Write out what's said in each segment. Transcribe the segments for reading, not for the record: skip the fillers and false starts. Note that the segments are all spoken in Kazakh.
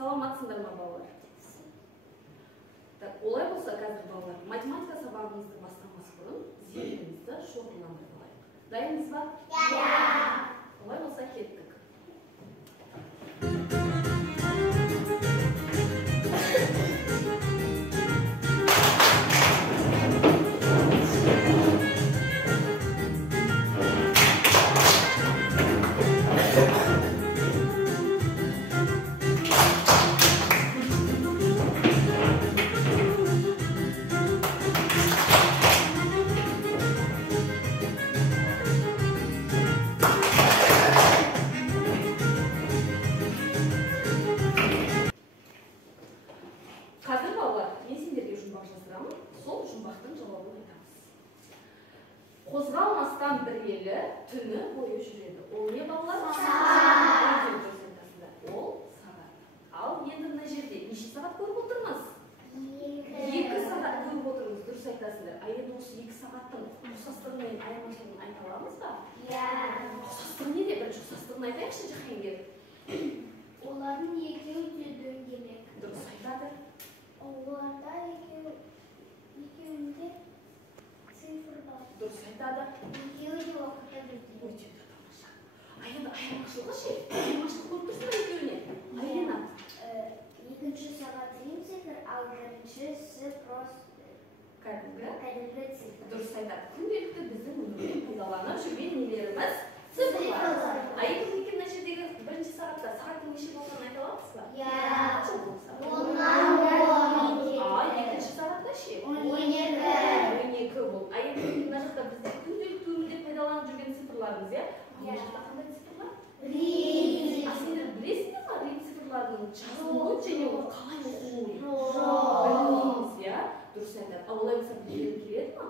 Саламатсыңдар ма балалар? Олай болса, қазір балалар, математика сабағымызды бастамас бұрын зерімізді шоғырландырып алайық. Дайынсыз ба? Олай болса, кеттік. Қозғалмастан бір елі түні бойы жүреді. Ол не балалар? Сағат. Ол сағат. Ал енді мына жерде неше сағат көріп отырмыз? 2 сағат көріп отырмыз, дұрыс айтасыздар. А енді осы 2 сағаттың ұқсастығы мен айырмашылығын айта аламыз ба? Ұқсастығы неде? Бірінші ұқсастығын айтайықшы Жахангер. Олардың екеуі де дөңгелек. Дұрыс айтады. Оларда екеуінде цифр бар. Дұрыс айтады. Екеуі де уақытта бірдей. Өте тамаша. А енді айырмашылығы ше? Айырмашылық көріп тұрсыңдар екеуіне? Айрина. Екінші сағат рим цифр, ал біріншісі кәдімгі цифр. Дұрыс айтады. Күнделікті біздің өмірде пайдаланып жүрген нелеріміз цифрлар. А енді мына жердегі бірінші сағатта сағаттың неше болғанын айта аламыз ба? Қанша болса? 10-12. Екінші сағатта ше? 12 бол. А енді мына жақта бізде күнделікті өмірде пайдаланып жүрген цифрларымыз, иә? Мына жақта қандай цифрлар? Рим. А сендер білесіңдер ме рим цифрларының жазылуын және ол қалай оқылуын? Білмейміз, иә? Дұрыс айтады. А олай болса білгің келеді ме?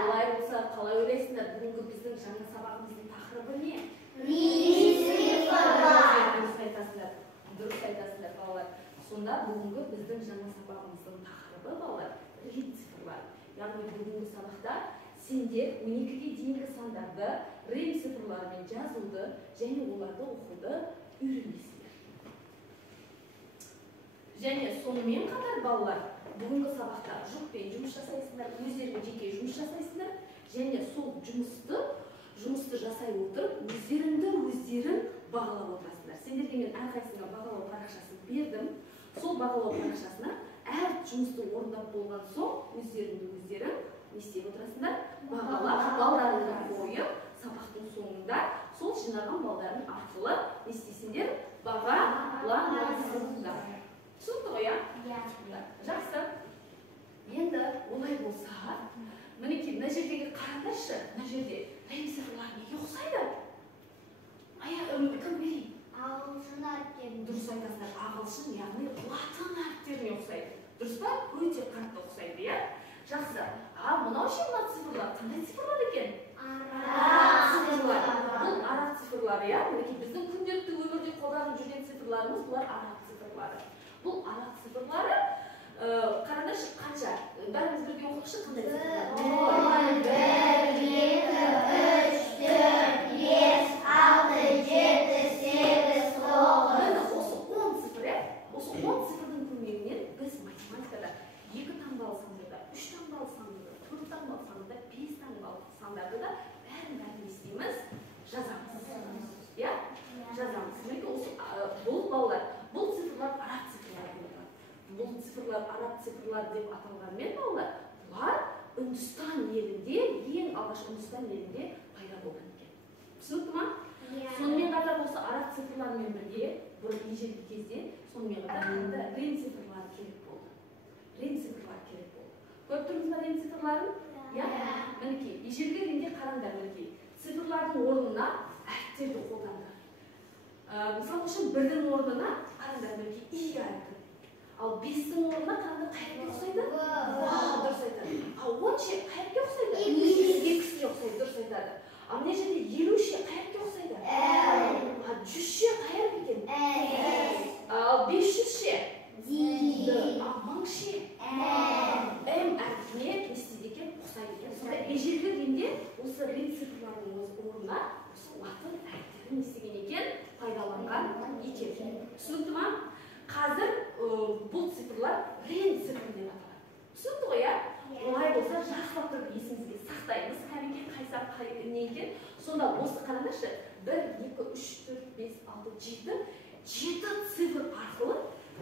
Олай болса қалай ойлайсыңдар? Бүгінгі біздің жаңа сабағымыздың тақырыбы не? Рим цифрлар. Дұрыс айтасыңдар. Дұрыс айтасыңдар, балалар. Сонда бүгінгі біздің жаңа сабағымыздың тақырыбы, балалар, рим цифрлар. Яғни бүгінгі сабақта сендер 12-ге дейінгі сандарды рим цифрларымен жазуды және оларды оқуды үйренесіңдер. Және сонымен қатар, балалар, бүгінгі сабақта жұппен жұмыс жасайсыңдар, өздерің жеке жұмыс жасайсыңдар, және сол жұмысты жасай отырып, өздерің бағалап отырасыңдар. Сендерге мен әрқайсыңа бағалау парақшасын бердім. Сол бағалау парақшасына әр жұмысты орындап болған соң, өздерің не істеп отырасыңдар? Бағалап, балдарыңнан қойып, сабақтың соңында сол жинаған балдардың арқылы не істейсіңдер? Бағаланасыңдар. Түсінікті ғой, иә? Жақсы. Енді олай болса, мінекей, мына жердегі қараңдаршы, мына жерде рим цифрлар неге ұқсайды? Кім білейін? Ағылшын әріптеріне. Дұрыс айтасыңдар, ағылшын, яғни латын әріптеріне ұқсайды. Дұрыс па? Өте қатты ұқсайды, иә? Жақсы. Мынау ше мына цифрлар, қандай цифрлар екен? Арақ цифрлар. Бұл арақ цифрлары, иә? Мінекей, біздің күнделікті өмірде қолданып жүрген цифрларымыз, бұлар арақ цифрлары. Бұл арақ цифрлары, қараңдаршы, қанша? Бәріміз бірге оқықшы, қандай цифрлар? 0, 1, 2, 3, 4, 5, 6, 7, 8, 9. Осы 10 цифр, иә? Осы 10 цифрдің көмегінен біз математикада 2 таңбалы сандарды, 3 таңбалы сандарды, 4 таңбалы сандарды, 5 таңбалы сандарды да бәрін істейміз, жазамыз. Иә? Жазамыз. Бұл балалар, бұл цифрлар арақ цифрлары деп аталады. Бұл цифрлар арақ цифрлар деп аталғанмен, балалар, бұлар Үндістан елінде, ең алғаш Үндістан елінде пайда болған екен. Түсінікті ма? Сонымен қатар осы арақ цифрлармен бірге, бұрын ежелгі кезде, сонымен қатар рим цифрлары керек болды. Рим цифрлар керек болды. Көріп тұрмыз ба рим цифрларын? Мінекей, ежелгі римде қараңдар, мінекей, цифрлардың орнына әріптерді қолданды. Мысалы үшін бірдің орнына қараңдар, мінекей, и әріпі. Ал 5-дің орнына қараңдар қайырге ұқсайды? Дұрыс айтады. Ал 10-ше қайырге ұқсайды? 2-ге ұқсайды, дұрыс айтады. Ал мына жерде 50-ше қайырге ұқсайды? 100-ше қайыр екен? Ал 500-ше? Ал 1000-ше? Әріпіне не істейді екен? Ұқсайды екен. Сонда ежелгі римде осы рим цифрларының орнына осы латын әріптерін не істеген екен? Пайдаланған екен. Түсінікті ма? цифрлар рен цифры деп аталады. Түсінді ғой, иә? Олай болса, жақсылап тұрып есіңізге сақтаймыз. Кәмеге қайсақ не екен? Сонда осы қараңдаршы, 1, 2, 3, 4, 5, 6, 7 цифр арқылы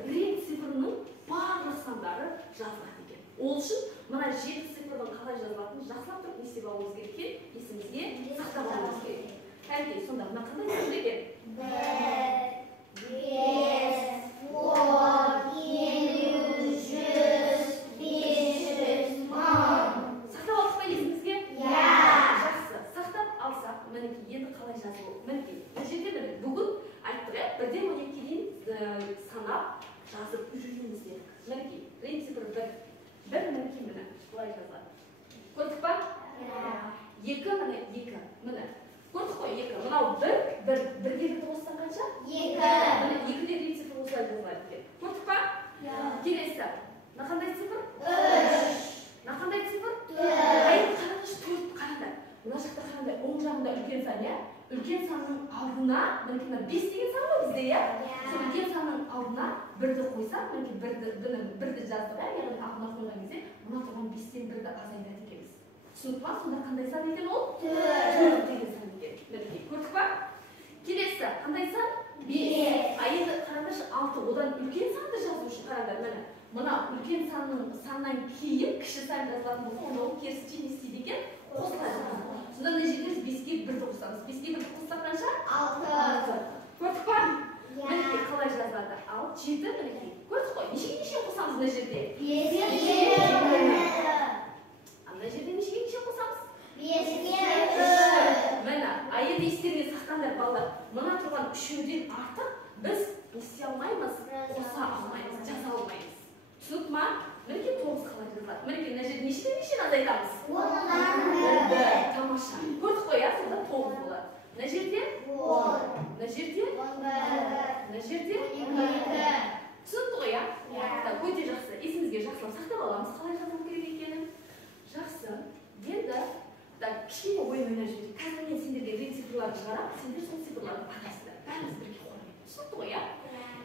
рен цифрының барлық сандары жазылады екен. Ол үшін мына 7 цифрдің қалай жазылатынын жақсылап тұрып естіп алуымыз керек екен, есімізге сақтап алуымыз керек. Кәмеге, сонда мына қандай цифр екен? 1, 5, 10, 700, 500, 1000. Сақтап алдық па есімізге? Иә. Жақсы. Сақтап алсақ, мінекей, енді қалай жазылу? Мінекей, бұл жерде бүгін айттық, бірден 12-ге дейін санап жазып үйренеміз дедік. Мінекей, рен цифры 1. 1 мінекей міне, былай жазылады. Көрдік па? 2 міне, 2. Міне. Көрдік қой, 2. Мынау 1, 1-ге қоссаң қанша? 2. Міне, 2-де рен цифры осылай жазылады екен. Көрдік па? Келесі. Мына қандай цифр? 3. Мына қандай цифр? 4. Қараңызшы, 4 қараңдар. Мына жақта қараңдар, оң жағында үлкен сан, иә? Үлкен санның алдына, мінекей 5 деген сан ғой бізде, иә? Сол үлкен санның алдына 1-ді қойсақ, мінекей 1-ді жаздық, яғни алдына қойған кезде, мына тұрған 5-тен 1-ді азайтады екенбіз. Түсініп па? Сонда қандай сан екен ол? 4 деген сан екен. Мінекей, көрдік па? Келесі, қандай сан? 5. Енді қараңдаршы, 6. Одан үлкен санды жазу үшін қараңдар, міне. Мына үлкен саннан кейін кіші сан жазылатын болса, онда ол керісінше не істейді екен? Қосылады. Сонда мына жерде біз 5-ге 1-ді қосамыз. 5-ге 1-ді қоссақ қанша? 6. Көрдік па? Мінекей қалай жазылады? Ал 7 мінекей. Көрдік қой? Нешеге қосамыз мына жерде? 5-ге 7. Мына жерде нешеге қосамыз? 5-ге 3. Міне, енді естеріңе сақтаңдар балалар. Мына тұрған 3-ден артық біз не істей алмаймыз? Қоса алмаймыз, жаза алмаймыз. Түсініп ма? Мінекей 9 қалай жазылады? Мінекей мына жерде нешеден азайтамыз? 10-дан 1. Тамаша. Көрдік қой, иә? Сонда 9 болады. Мына жерде 10. Мына жерде 11. Мына жерде 12. Түсінді ғой, иә? Өте жақсы. Есімізге жақсылап сақтап аламыз. Қалай жазылу керек екенін? Жақсы. Енді кішкене ойын ойнап жіберейік. Қазір мен сендерге рен цифрларды шығарам, сендер сол цифрларды атайсыздар. Бәріміз бірге хормен. Түсінді ғой, иә?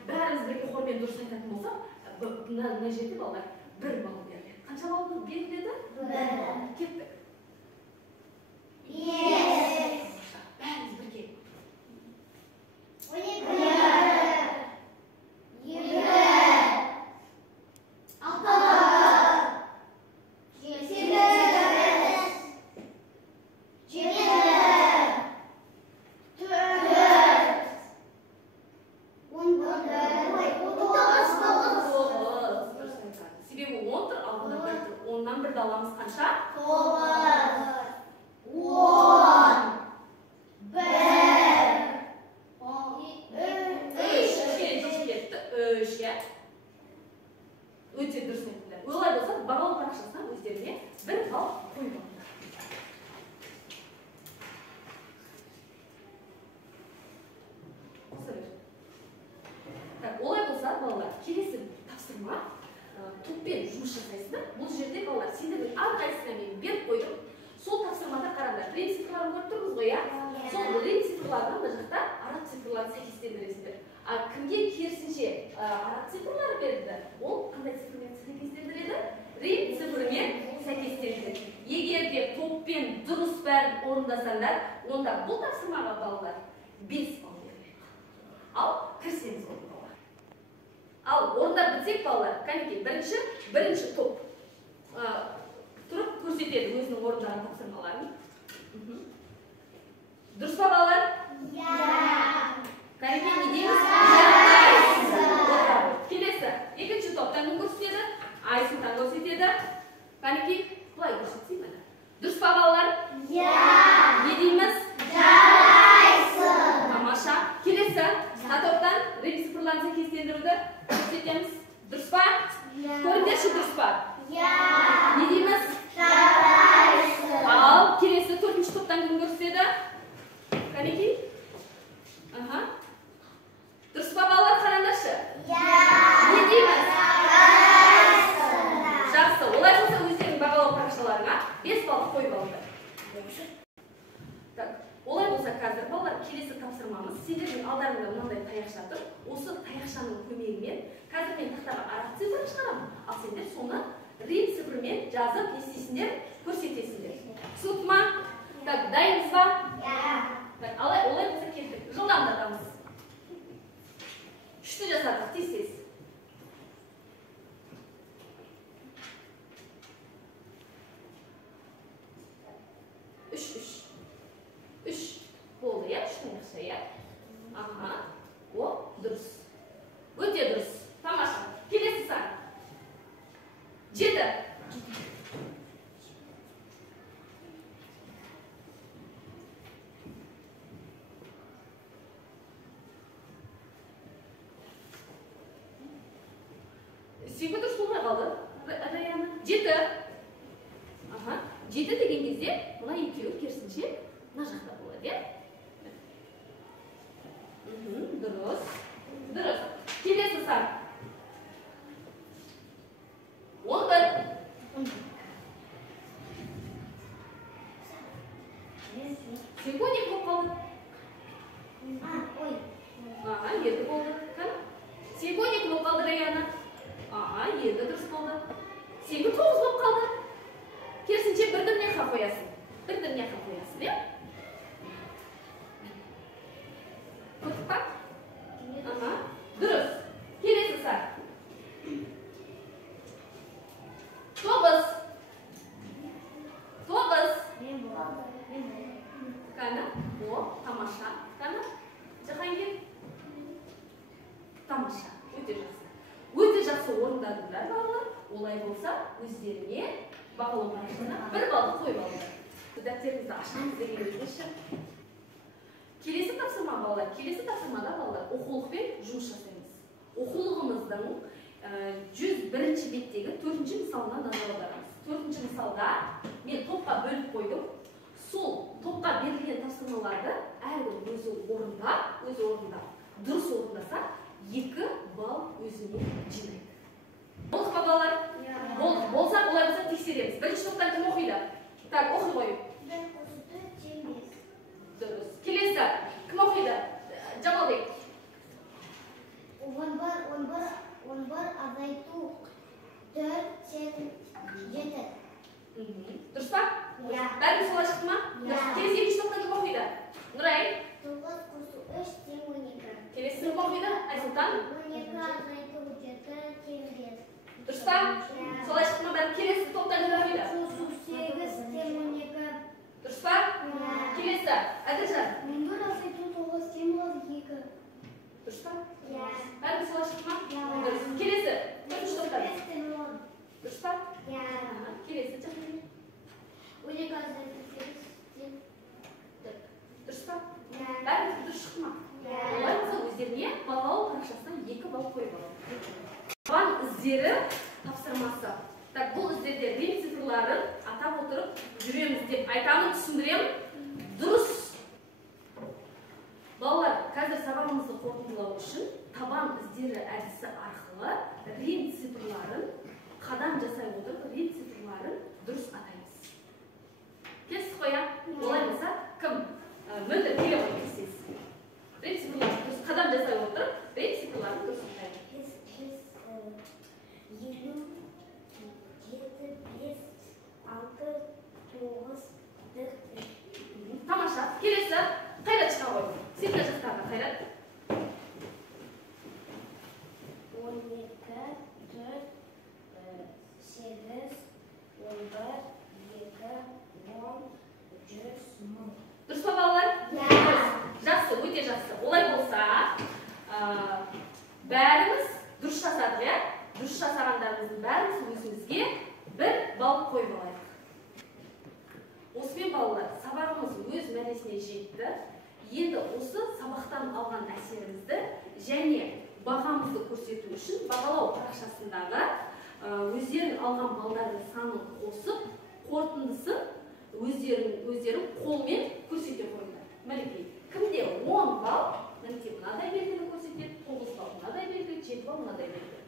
Бәріміз бірге хормен дұрыс айтатын болсақ, мына жерде балалар 1 балл беріледі. Қанша балл беріледі? 1 балл. Кеттік. 5. Бәріміз бірге. 12. 7. 6. 8. 10-нан 1-ді аламыз қанша? 9. 10. 1. 3, иә? Өте дұрыс айтыңдар. Олай болса, бағалы парақшасынан өздеріне 1 балл қойып алыңдар. Қоса бер. Олай болса, балалар, келесі тапсырма топпен жұмыс жасайсыздар. Бұл жерде балалар, сендердің әрқайсысына мен беріп қойдым. Сол тапсырмада қараңдар. Рен цифрларын көріп тұрмыз ғой, иә? Сол рен цифрларына мына жақта араб цифрларын сәйкестендіресіздер. Кімге керісінше араб цифрлары берді? Ол қандай цифрмен сәйкестендіреді? Рен цифрымен сәйкестендіреді. Егер де топпен дұрыс бәрін орындасаңдар, онда бұл тапсырмаға балалар 5 балл беріледі. Ал кірсеңіз ол балалар. Ал орындап бітсек балалар, кәнекей, бірінші топ тұрып көрсетеді өзінің орындаған тапсырмаларын. Дұрыс па балалар? Иә. Кәнекей, не дейміз? Келесі, екінші топтан кім көрсетеді? Айсұлтан көрсетеді. Кәнекей, бұлай көрсетсей мені. Дұрыс па балалар? Иә. Не дейміз? Жарайсың. Тамаша. Келесі, топтан рен цифрларын сәйкестендіруді көрсетеміз. Дұрыс па? Көріңдерші, дұрыс па? Иә. Не дейміз? Жарайсың. Ал келесі 4-ші топтан кім көрсетеді? Кәнекей? Дұрыс па балалар, қараңдаршы? Иә. Не дейміз? Жарайсың. Жақсы. Олай болса өздерінің бағалау парақшаларына 5 балл қойып алыңдар. Олай болса қазір балалар, келесі тапсырмамыз сендердің алдарыңда мынандай таяқша тұр. Осы таяқшаның көмегімен қазір қазір мен тақтаға араб цифрын шығарамын, ал сендер соны рим цифрымен жазып естисіңдер, көрсетесіңдер. Түсінікті ма? Так, дайынсыз ба? Так, олай болса кеттік. Жылдамдатамыз. 3-ті жасадық, тез-тез. 3 болды, иә? 3-тің жақсы, иә? Аха, о, дұрыс. Өте дұрыс. Тамаша. Келесі сан. 7. Сегіз дұрыс болмай қалды. Раяна. 7. Аха. 7 деген кезде мына екеуі керісінше мына жақта болады, иә? Дұрыс. Дұрыс. Келесі сан. 11. Сегодня болып қалды. Аха, 7 болды. Сегодня болып қалды, Раяна. Аха, 7 дұрыс болды. 8 9 болып қалды. Керісінше бір-біріне қа қоясың. Бір-біріне қа қоясың, иә? Көрдік па? Аха, дұрыс. Келесі сан. 9. 9. Қана? О, тамаша. Қана? Жахангер? Тамаша. Өте жақсы. Өте жақсы орындадыңдар, балалар. Олай болса, өздеріне бағалау парақшасына 1 балды қойып алыңдар. Дәптеріңізді ашыңыз деген өтініші. Келесі тапсырма, балалар. Келесі тапсырмада, балалар, оқулықпен жұмыс жасаймыз. Оқулығымыздың 101-ші беттегі 4-ші мисалына назар аударамыз. 4-ші мисалда мен топқа бөліп қойдым. Сол топқа берілген тапсырмаларды әрбір өзі орындап, дұрыс орындаса, 2 балл өзіне жинайды. Болдық па, балалар? Болса, олай болса тексереміз. Бірінші топтан кім оқиды? Так, оқи қойып. Дұрыс. Келесі, кім оқиды? Жамалбек. 11 азайту 4 7. Дұрыс па? Бәрі солай шықты ма? Келесі екінші топтан кім оқиды? Нұрай. 9 қосу 3 тең 12. Келесі кім оқиды? Айсұлтан. 12 азайту 7 тең 5. Дұрыс па? Солай шықты ма? Бәрі келесі топтан кім оқиды? Қосу 8 тең 12. Дұрыс па? Келесі, Әділжан. 11 азайту 9 тең 2. Дұрыс па? Бәрі солай шықты ма? Дұрыс. Келесі, төртінші топтан. Дұрыс па? Келесі, Жахангер. 12 азайту 8 тең. Дұрыс па? Бәрі дұрыс шықты ма? Олай болса өздеріне бағалау парақшасынан 2 балл қойып алады. Табан іздері тапсырмасы. Так, бұл іздерде рим цифрларын атап отырып жүреміз деп айтамын, түсіндіремін. Дұрыс. Балалар, қазір сабағымызды қорытындылау үшін табан іздері әдісі арқылы рим цифрларын қадам жасай отырып, рим цифрларын дұрыс атаймыз. Кестік қоя. Олай болса, кім? Мөлді келе қой кестесіз. Рим цифрларын дұрыс қадам жасай отырып, рим цифрларын дұрыс атаймыз. 7, 5, 6, 9, 4. Тамаша. Келесі, Қайрат шыға қой. Сен де жастағы Қайрат. 12, 4, 8, 11, 2, 10, 100 мың. Дұрыс па, балалар? Жақсы, өте жақсы. Олай болса, бәріміз дұрыс жасадық, иә? Дұрыс жасағандарымыздың бәріміз өзімізге 1 балл қойып алайық. Осымен, балалар, сабағымыз өз мәресіне жетті. Енді осы сабақтан алған әсерімізді және бағамызды көрсету үшін бағалау парақшасындағы өздерің алған балдардың санын қосып, қорытындысын өздерің қолмен көрсете қойыңдар. Мінекей, кімде 10 балл, мінекей мынадай белгіні көрсетеді, 9 балл мынадай белгі, 7 балл мынадай белгі,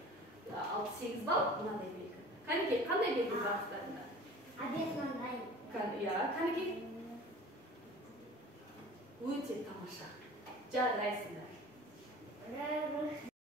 6-8 балл мынадай белгі. Кәнекей, қандай белгі бағыттарында? Обетмандай. Кәнекей, өте тамаша. Жарайсыңдар.